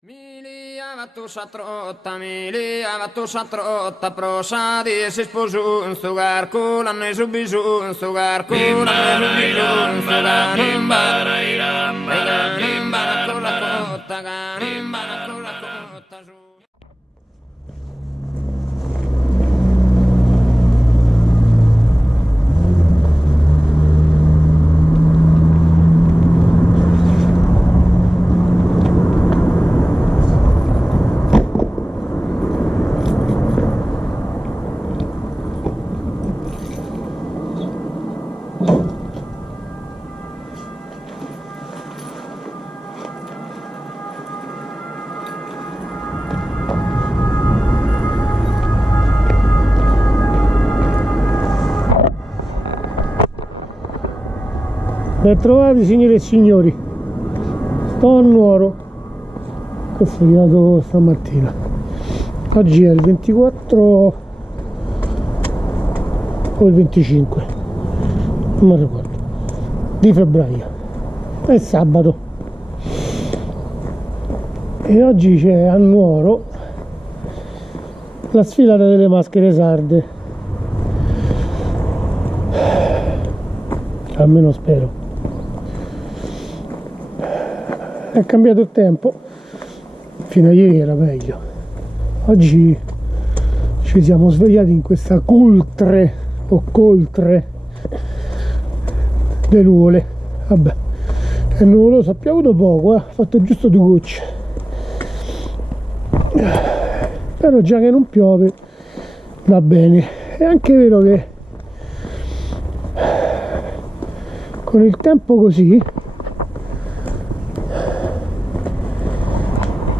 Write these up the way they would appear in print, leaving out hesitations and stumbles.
Milia vattu satrotta prosa di si sposu un sugar culo ne subisu un sugar culo ne subisu un sugar nimbara irambara nimbara con la cotta nimbara con la cotta su. Ben trovati signore e signori, sto a Nuoro, questo è arrivato stamattina. Oggi è il 24 o il 25, non mi ricordo, di febbraio, è sabato e oggi c'è a Nuoro la sfilata delle maschere sarde, almeno spero. È cambiato il tempo, fino a ieri era meglio. Oggi ci siamo svegliati in questa cultre o coltre le nuvole. Vabbè, è nuvoloso, ha piovuto poco, ha fatto giusto 2 gocce, però già che non piove va bene. È anche vero che con il tempo così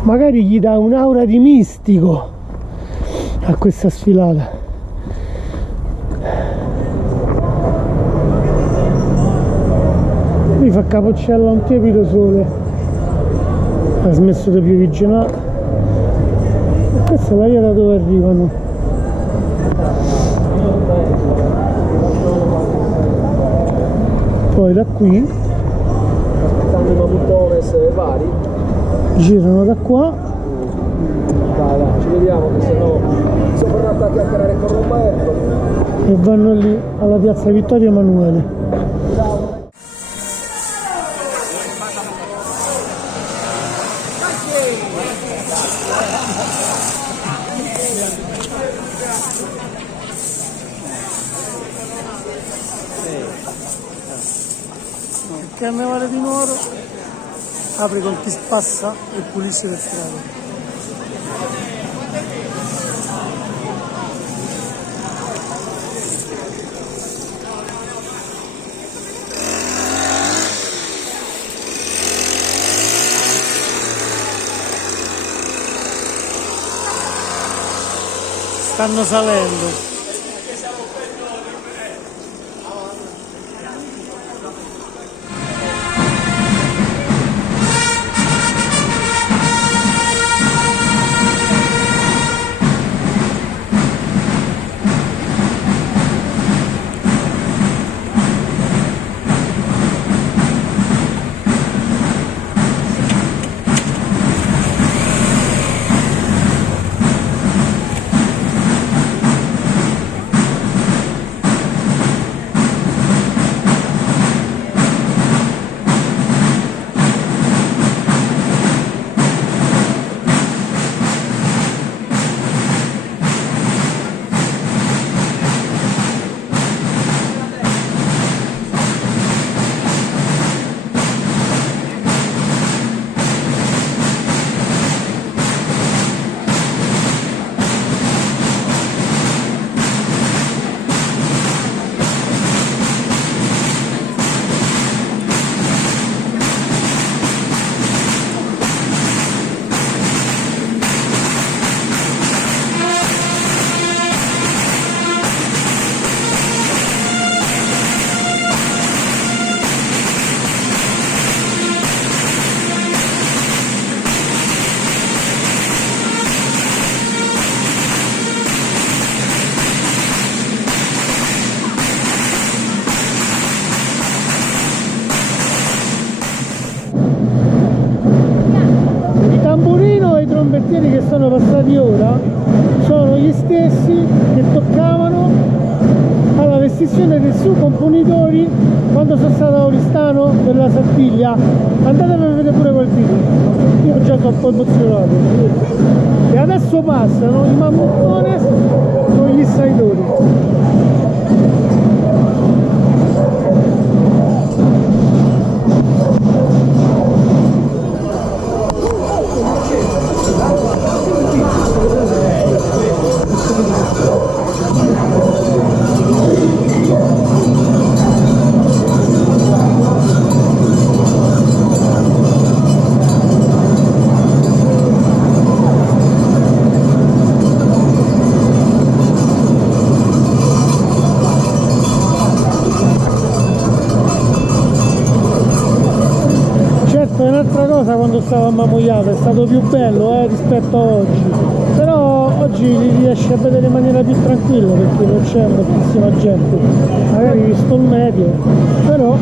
magari gli dà un'aura di mistico a questa sfilata. Mi fa capocciella un tiepido sole, ha smesso di piovigginare. Questa è la via da dove arrivano. Poi da qui aspettando i mamutones vari girano da qua. Vai, ci vediamo che sennò sono tornato a chiacchierare con Roberto E vanno lì alla piazza Vittorio Emanuele. Il carnevale di Nuoro apre con chi passa e pulisce le strade. Stanno salendo. tamburino e i trombettieri che sono passati ora sono gli stessi che toccavano alla vestizione del suo componitori quando sono stato a Oristano per la Sattiglia. Andate a vedere pure quel video, io già sono un po' emozionato. E adesso passano i mammuttones con gli saidori. Un'altra cosa, quando stavo a Mamugliata è stato più bello rispetto a oggi, però oggi li riesci a vedere in maniera più tranquilla perché non c'è moltissima gente, magari visto il medio, però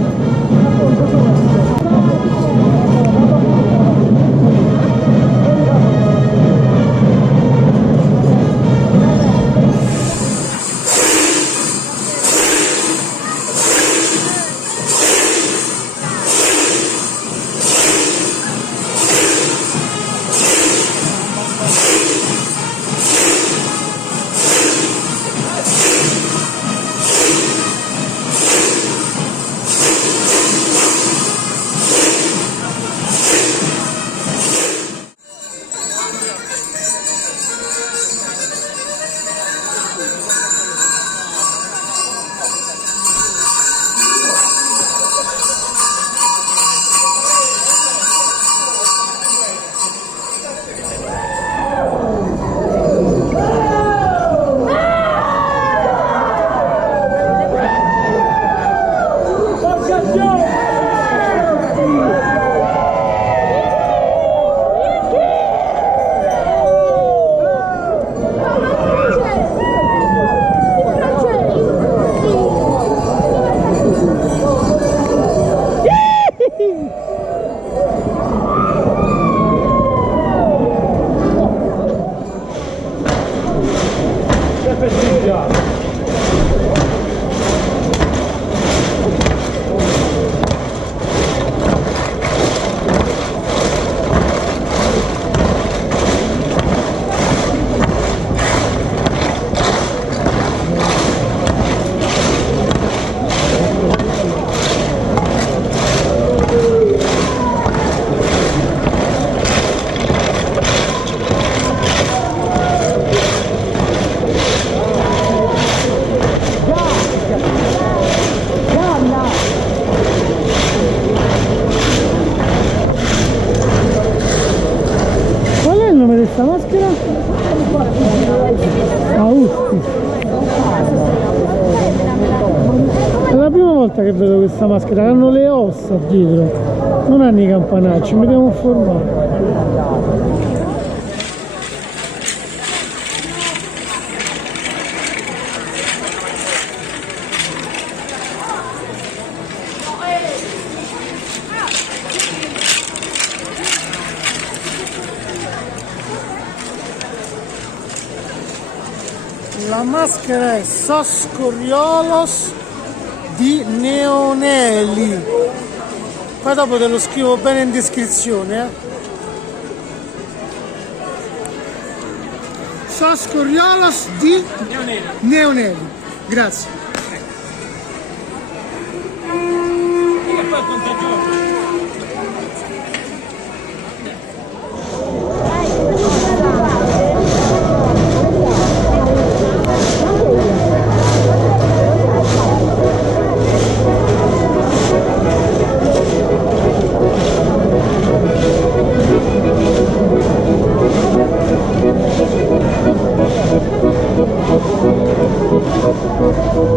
questa maschera? Austi. È la prima volta che vedo questa maschera, hanno le ossa dietro, non hanno i campanacci, mi devo informare. La maschera è Sascoriolos di Neoneli. Poi dopo te lo scrivo bene in descrizione. Sascoriolos di Neoneli. Grazie. E poi è contagioso. Thank you.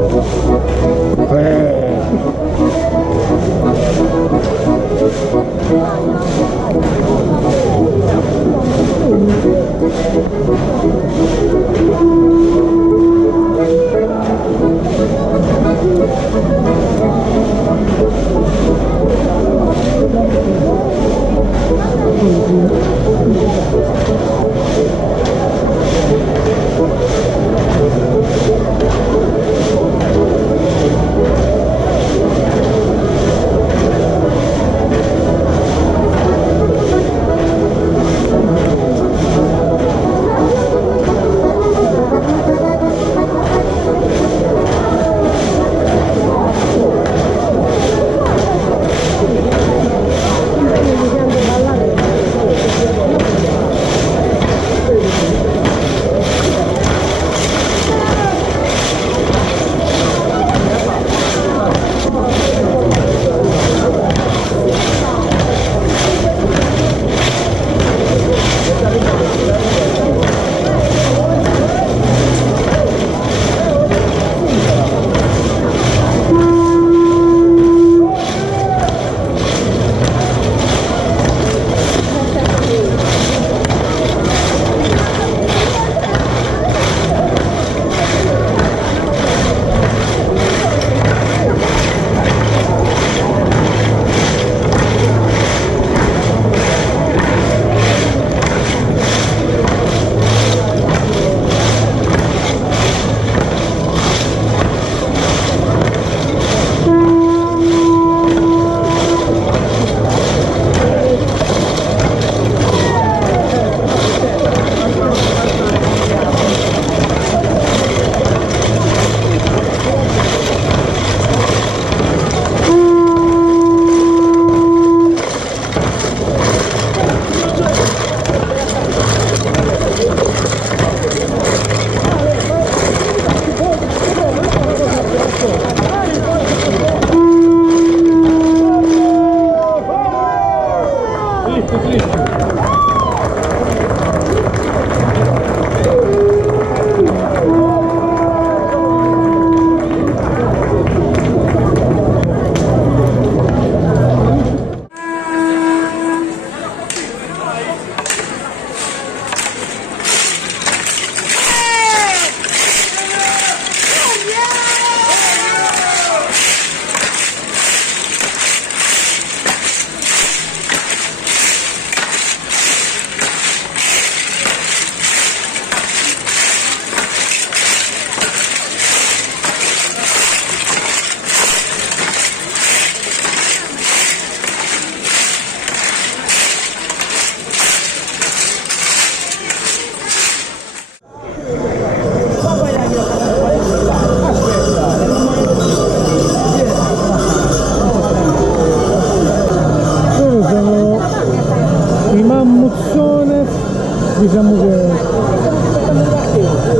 diciamo che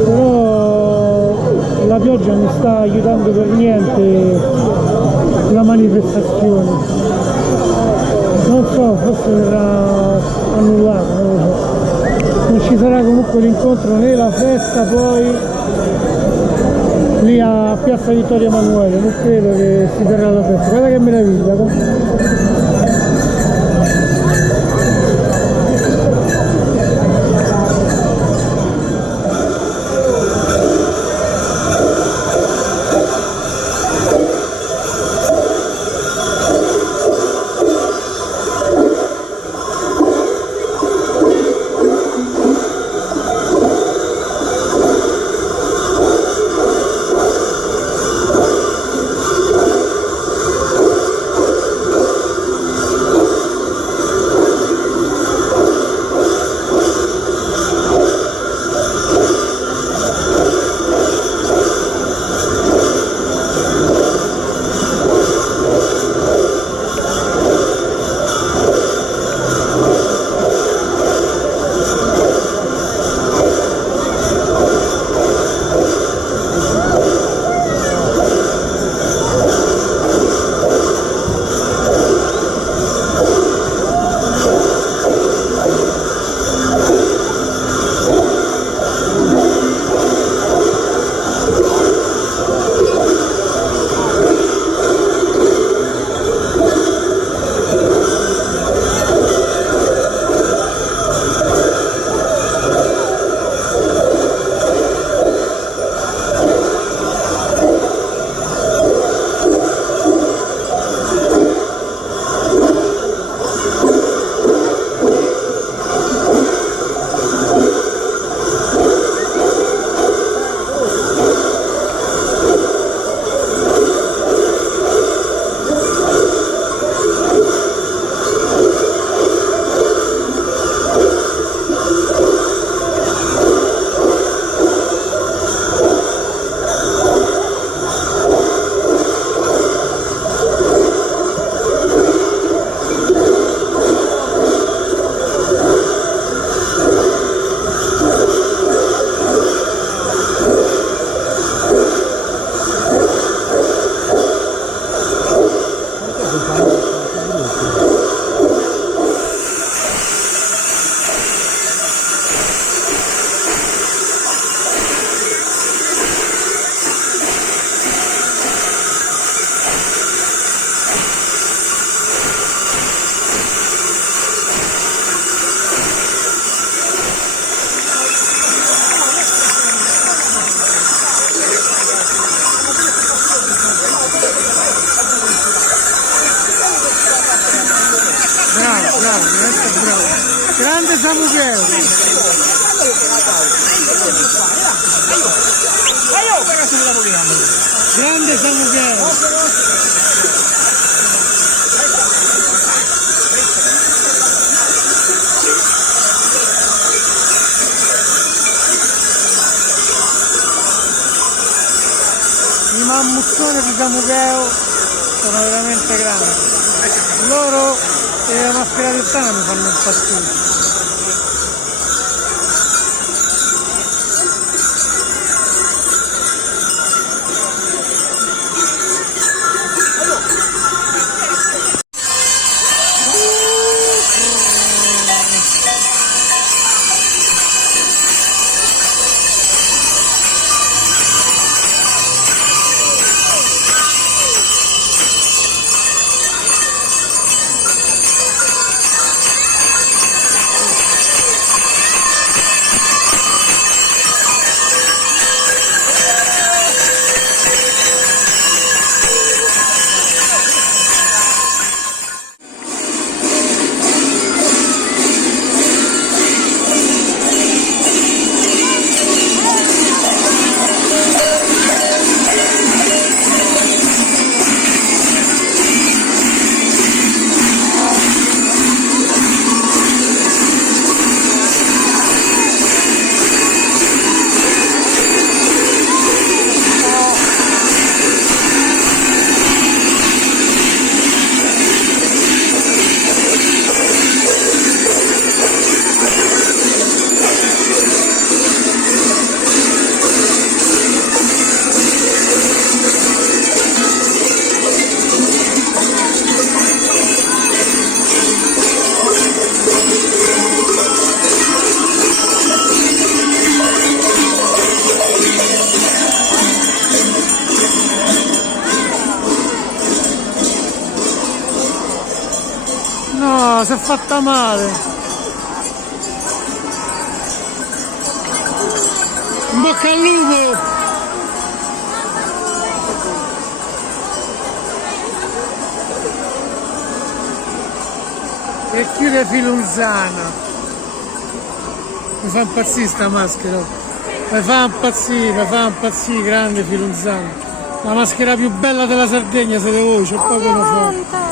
però la pioggia non sta aiutando per niente la manifestazione, non so, forse verrà annullata, non lo so. Non ci sarà comunque l'incontro né la festa poi lì a Piazza Vittorio Emanuele, non credo che si terrà la festa, guarda che meraviglia. Grande Samucheo! Grande Samucheo! I mammuzzoni di Samucheo sono veramente grandi. Loro e la maschera del tana mi fanno impazzire. No, si è fatta male. In bocca al lupo. E chiude Filunzana. Mi fa impazzire sta maschera. Mi fa impazzire, grande Filunzana. La maschera più bella della Sardegna, siete voi, c'è poco da fare.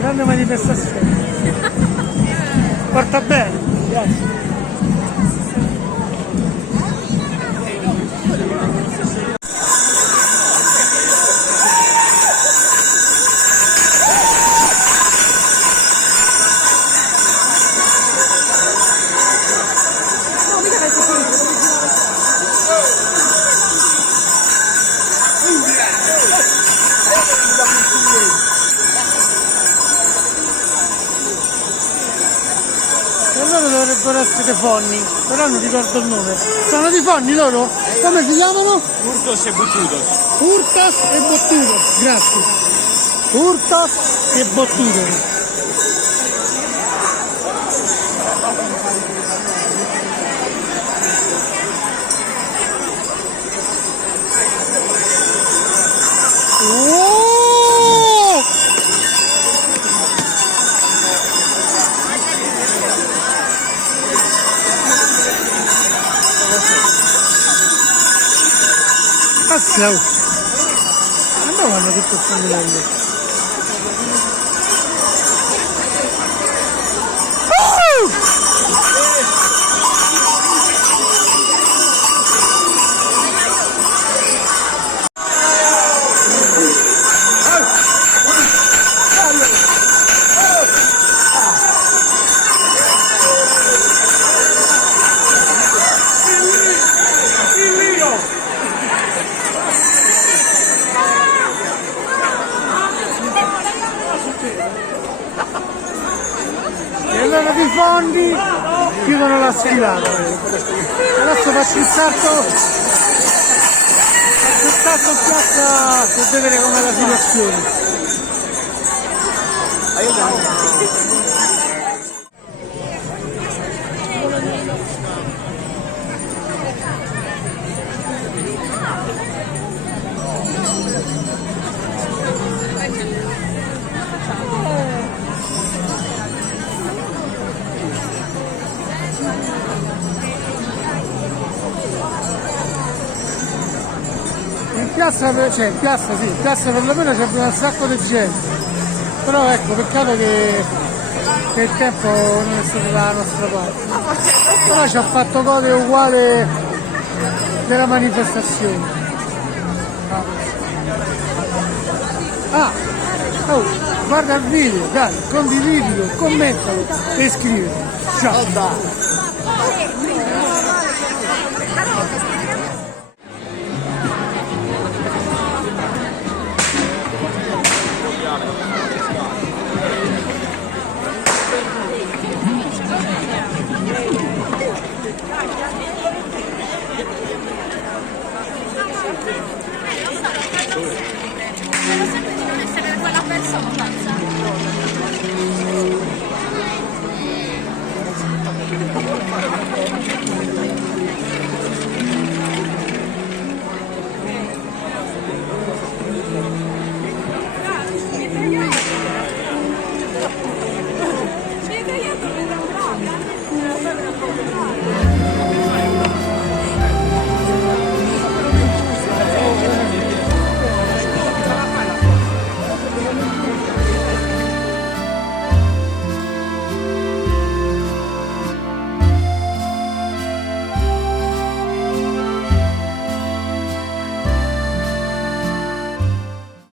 Grande manifestazione. Porta bene. Grazie. Loro dovrebbero essere Fonni, però non ricordo il nome. Sono di Fonni loro? Come si chiamano? Urtos e Bottudos. Urtas e Bottudos, grazie. Urtas e Bottudos. Ciao. Andiamo a tutto questo livello. E allora di Fondi chiudono la sfilata. Adesso faccio il salto in piazza per vedere com'è la situazione. In piazza perlomeno c'è un sacco di gente, però ecco, peccato che il tempo non è stato dalla nostra parte, però ci ha fatto gode uguale della manifestazione. Oh, guarda il video, dai, condividilo, commentalo e iscriviti. Ciao!